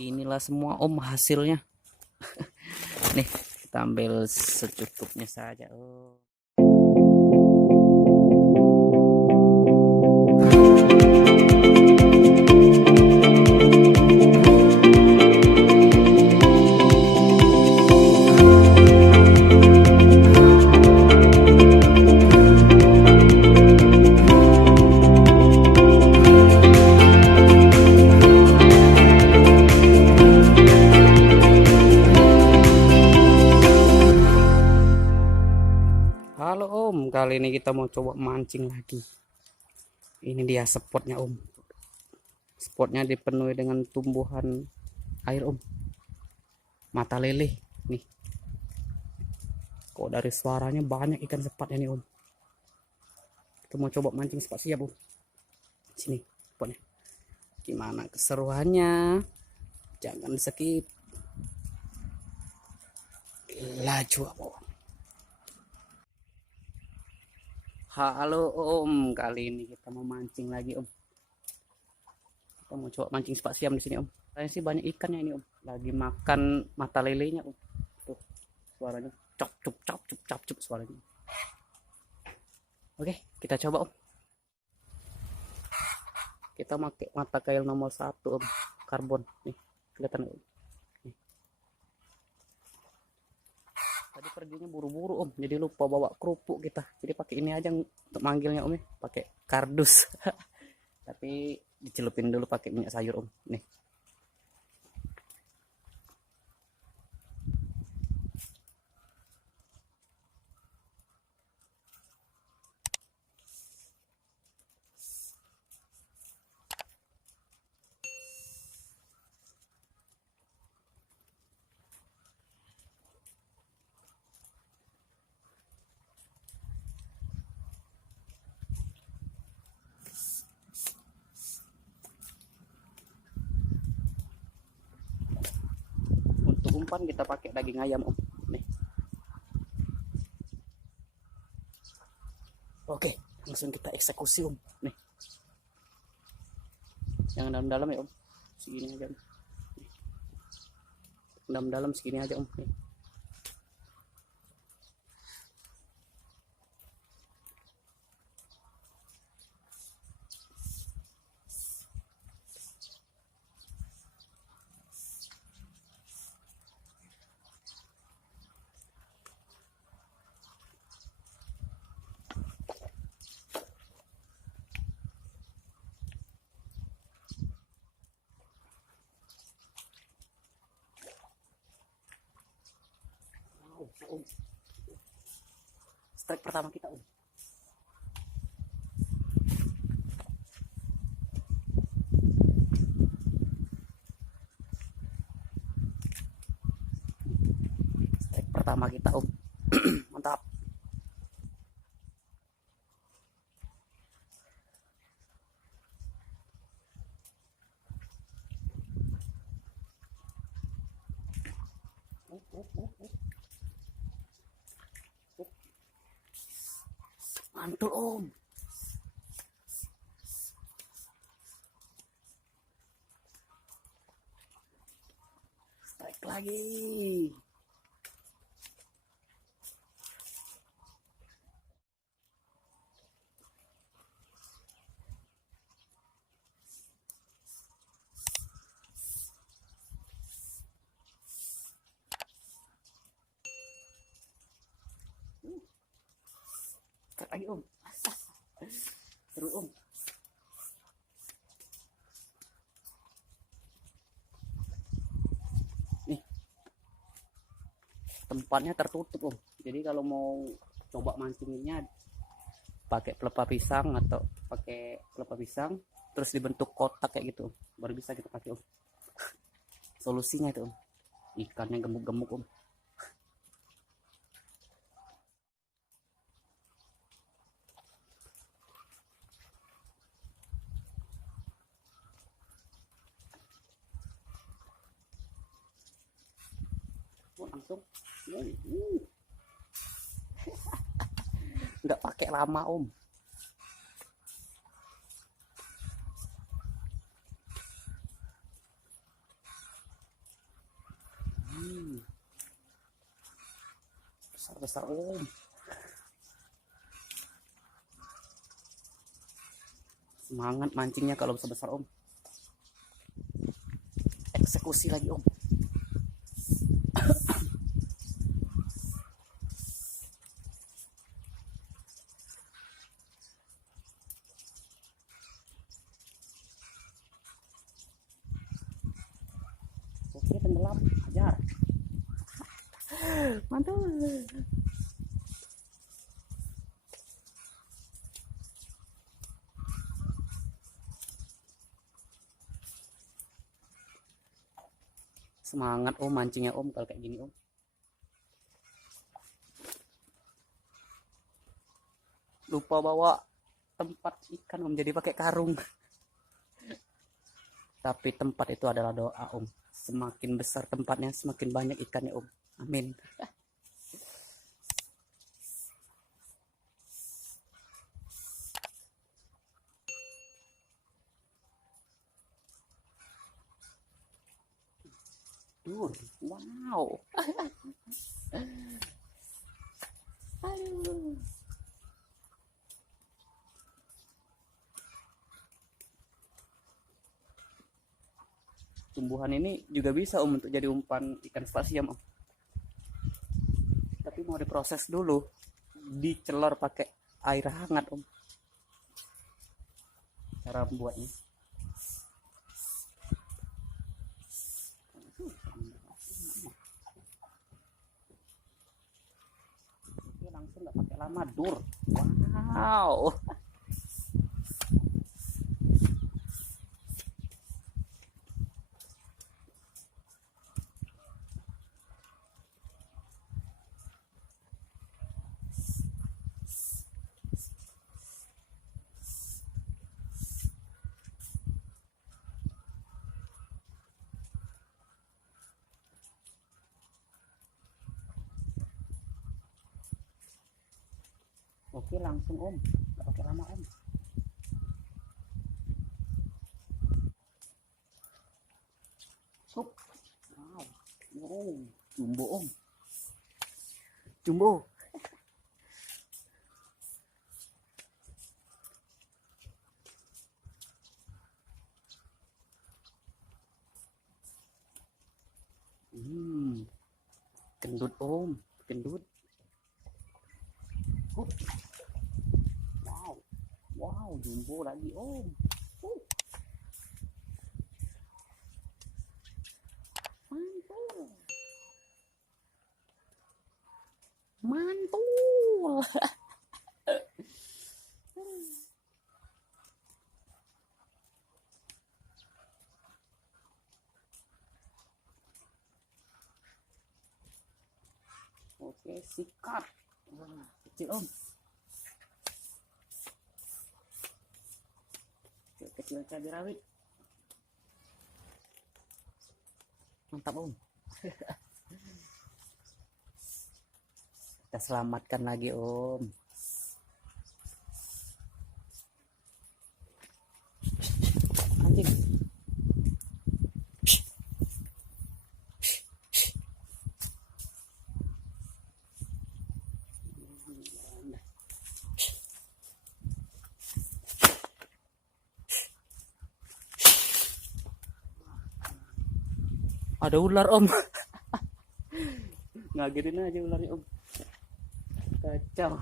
Inilah semua om hasilnya. Nih kita ambil secukupnya saja. Halo om, kali ini kita mau coba mancing lagi. Ini dia spotnya om. Spotnya dipenuhi dengan tumbuhan air om. Mata lele nih. Kok dari suaranya banyak ikan sepatnya nih om. Kita mau coba mancing sepat siap om. Sini spotnya. Gimana keseruannya? Jangan skip. Laju om. Halo om, kali ini kita mau mancing lagi om. Kita mau coba mancing sepak siam di sini om. Kayaknya sih banyak ikannya ini om. Lagi makan mata lelenya om. Tuh suaranya cop cup cop cup cop cup suaranya. Oke, kita coba om. Kita pakai mata kail nomor 1 om, karbon nih, kelihatan om. Tadi perginya buru-buru om, jadi lupa bawa kerupuk kita. Jadi pakai ini aja untuk manggilnya om ya, pakai kardus. Tapi dicelupin dulu pakai minyak sayur om. Nih. Umpan kita pakai daging ayam om. Nih. Oke, langsung kita eksekusi om. Nih. Jangan dalam-dalam ya om. Segini aja om. Dalam-dalam segini aja om. Nih. Om. Strike pertama kita om. Strike pertama kita om. Mantap. Mantul om. Strike lagi. Strike lagi om. Seru om. Nih. Tempatnya tertutup om. Jadi kalau mau coba mancinginnya pakai pelepah pisang atau pakai pelepah pisang terus dibentuk kotak kayak gitu. Baru bisa kita pakai om. Solusinya itu om. Ikannya gemuk-gemuk om. Langsung nggak pakai lama om. Besar-besar om. Semangat mancingnya kalau besar-besar om. Eksekusi lagi om. Oke, tenggelam, ajar. Mantul. Semangat om mancingnya om kalau kayak gini om. Lupa bawa tempat ikan om, jadi pakai karung. Tapi tempat itu adalah doa om. Semakin besar tempatnya, semakin banyak ikannya om. Amin. Wow. Aduh. Tumbuhan ini juga bisa om untuk jadi umpan ikan spasiam om. Tapi mau diproses dulu, dicelor pakai air hangat om. Cara membuatnya. Oke, langsung nggak pakai lama, dur. Wow. Oke, langsung om, nggak pakai lama om. Sup. Wow. Wow. Jumbo om. Jumbo. Gendut om, gendut. Wow. Wow, jumbo lagi om. Mantul. Mantul. Oke, sikat. Wah, kecil om. Kecil cabai rawit. Mantap om. Kita selamatkan lagi om. Anjing. Ada ular om. Ngagetin aja ularnya om. Kacau.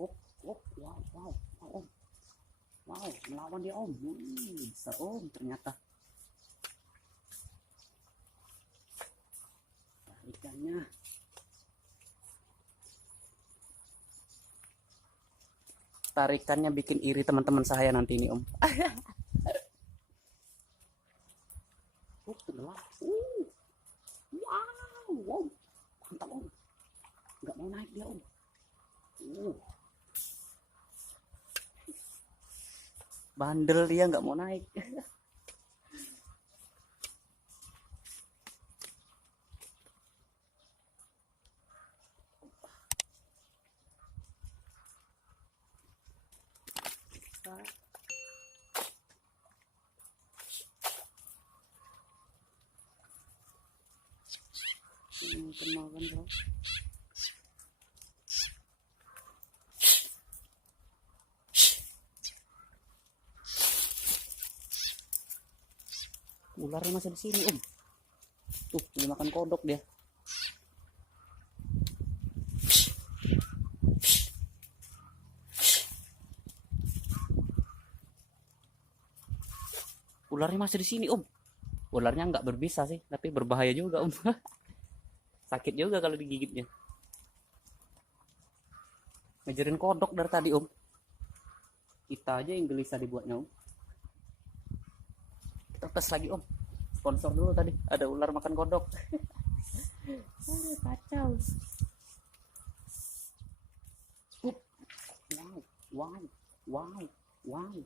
Wow, wow, wow, om. Wow, melawan dia om. Besar om ternyata. Nah, ikannya. Tarikannya bikin iri teman-teman saya nanti ini om. Wow, wow, mantap om. Nggak mau naik dia om. Bandel dia, nggak mau naik. makan bro. Ularnya masih di sini om. Tuh dia makan kodok dia. Ularnya masih di sini om. Ularnya nggak berbisa sih, tapi berbahaya juga om. Sakit juga kalau digigitnya. Ngejarin kodok dari tadi om. Kita aja yang gelisah dibuatnya om. Kita tes lagi om. Sponsor dulu tadi. Ada ular makan kodok. Kacau. Wow, wow, wow, wow.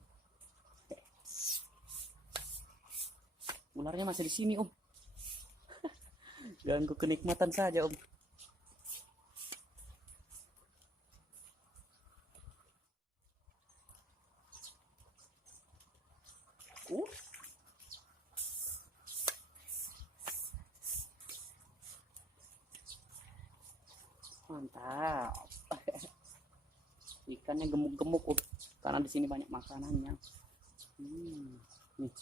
Ularnya masih di sini om. Ganggu kenikmatan saja om. Mantap. Ikannya gemuk-gemuk om. Karena di sini banyak makanannya. Nih.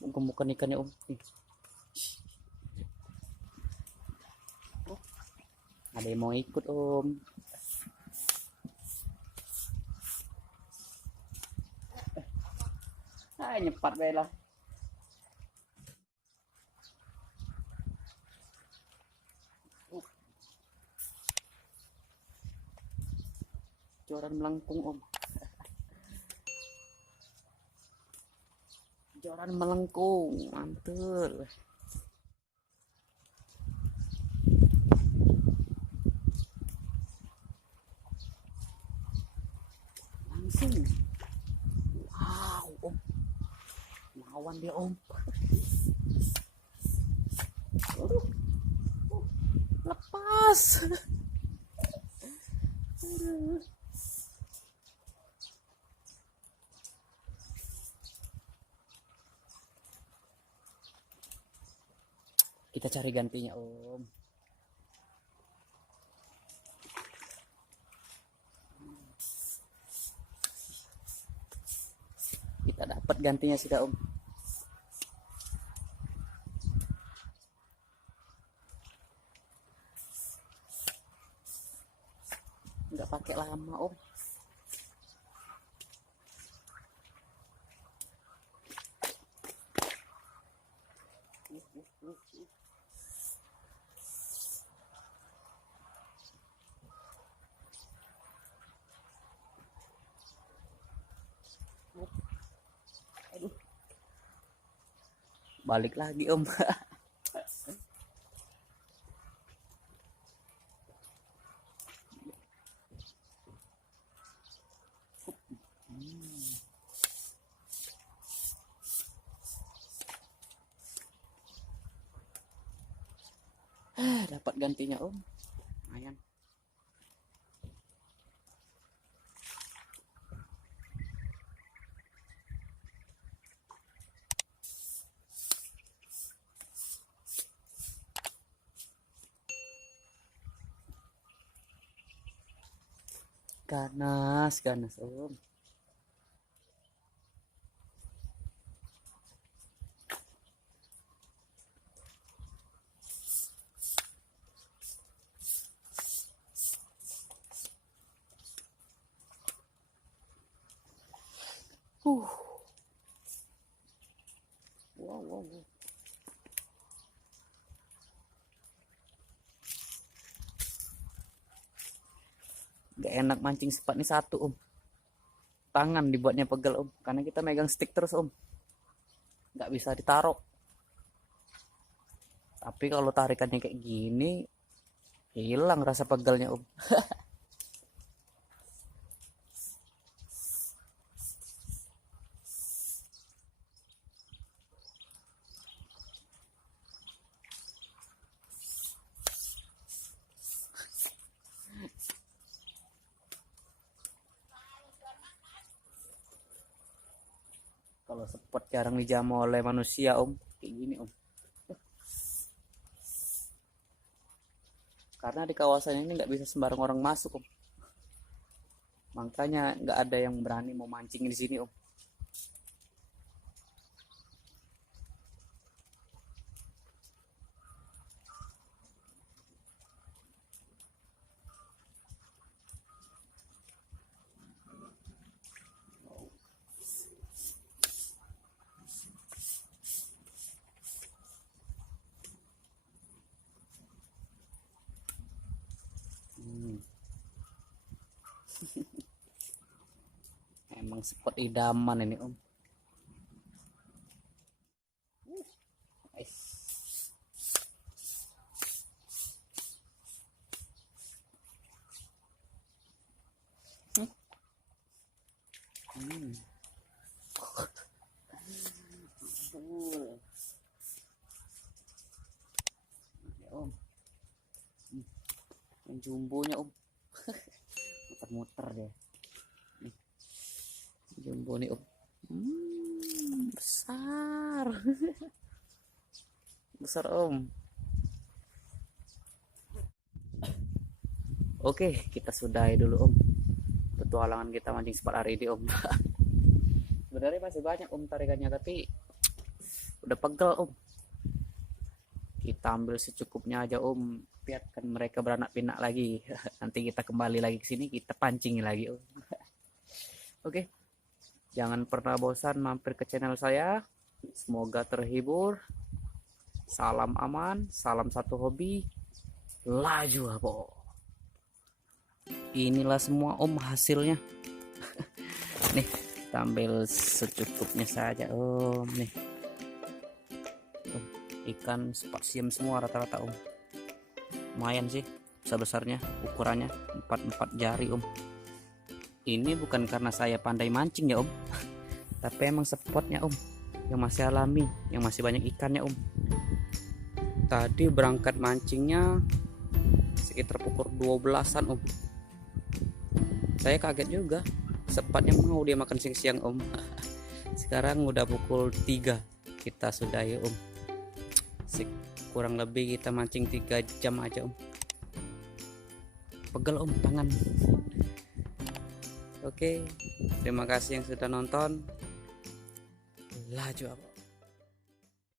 Gemukan ikannya om. Nih. Ada yang mau ikut om. Nyepat bela. Joran melengkung om. Joran melengkung, mantul. Langsung. Wow om. Lawan dia om. Aduh. Lepas. Kita cari gantinya om. Kita dapat gantinya sudah om. Nggak pakai lama om. Aduh. Balik lagi om. Dapat gantinya om. Lumayan. Ganas om. Wow. Gak enak mancing sepat nih satu om. Tangan dibuatnya pegel om. Karena kita megang stick terus om. Gak bisa ditaruh. Tapi kalau tarikannya kayak gini, hilang rasa pegelnya om. Kalau spot jarang dijamah oleh manusia om, kayak gini om. karena di kawasan ini nggak bisa sembarang orang masuk om, makanya nggak ada yang berani mau mancing di sini om. Emang spot idaman ini om. Nice. Hmm. Ya, om. Yang jumbonya om. Muter-muter deh. Nih. Jumbo nih om. Besar. Besar om. Oke, kita sudahi dulu om petualangan kita mancing spot hari ini om. Sebenarnya masih banyak om tarikannya, tapi udah pegel om. Kita ambil secukupnya aja om, biarkan mereka beranak pinak lagi. Nanti kita kembali lagi ke sini, kita pancing lagi om. Oke, jangan pernah bosan mampir ke channel saya. Semoga terhibur. Salam aman, salam satu hobi. Laju apa? Inilah semua om hasilnya. Nih, kita ambil secukupnya saja om. Nih, ikan spasium semua rata-rata om. Lumayan sih besar-besarnya, ukurannya 4 jari om. Ini bukan karena saya pandai mancing ya om, tapi emang spotnya om yang masih alami, yang masih banyak ikannya om. Tadi berangkat mancingnya sekitar pukul 12-an om. Saya kaget juga, sepatnya mau dia makan siang-siang om. Sekarang udah pukul 3, kita sudahi om. Kurang lebih kita mancing 3 jam aja om. Pegel om tangan. Oke, terima kasih yang sudah nonton. Laju apa?